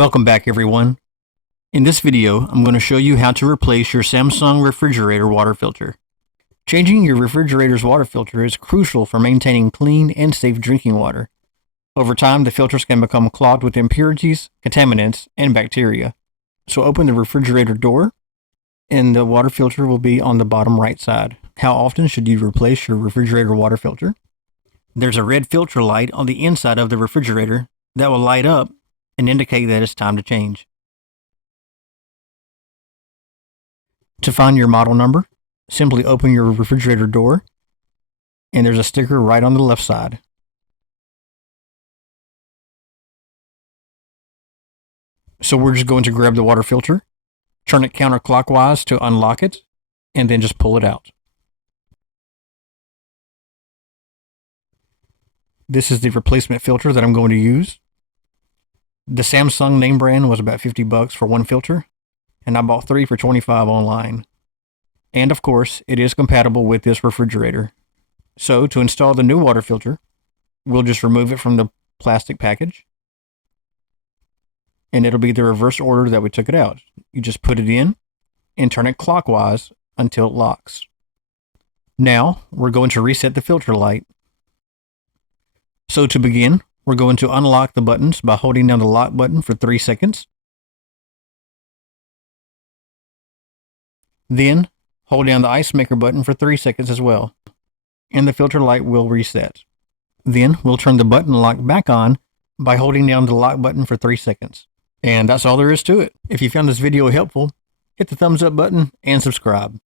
Welcome back, everyone. In this video, I'm going to show you how to replace your Samsung refrigerator water filter. Changing your refrigerator's water filter is crucial for maintaining clean and safe drinking water. Over time, the filters can become clogged with impurities, contaminants, and bacteria. So open the refrigerator door, and the water filter will be on the bottom right side. How often should you replace your refrigerator water filter? There's a red filter light on the inside of the refrigerator that will light up and indicate that it's time to change. To find your model number, simply open your refrigerator door, and there's a sticker right on the left side. So we're just going to grab the water filter, turn it counterclockwise to unlock it, and then just pull it out. This is the replacement filter that I'm going to use. The Samsung name brand was about $50 for one filter, and I bought 3 for $25 online. And of course, it is compatible with this refrigerator. So to install the new water filter, we'll just remove it from the plastic package, and it'll be the reverse order that we took it out. You just put it in and turn it clockwise until it locks. Now, we're going to reset the filter light. So to begin, we're going to unlock the buttons by holding down the lock button for 3 seconds. Then, hold down the ice maker button for 3 seconds as well, and the filter light will reset. Then, we'll turn the button lock back on by holding down the lock button for 3 seconds. And that's all there is to it. If you found this video helpful, hit the thumbs up button and subscribe.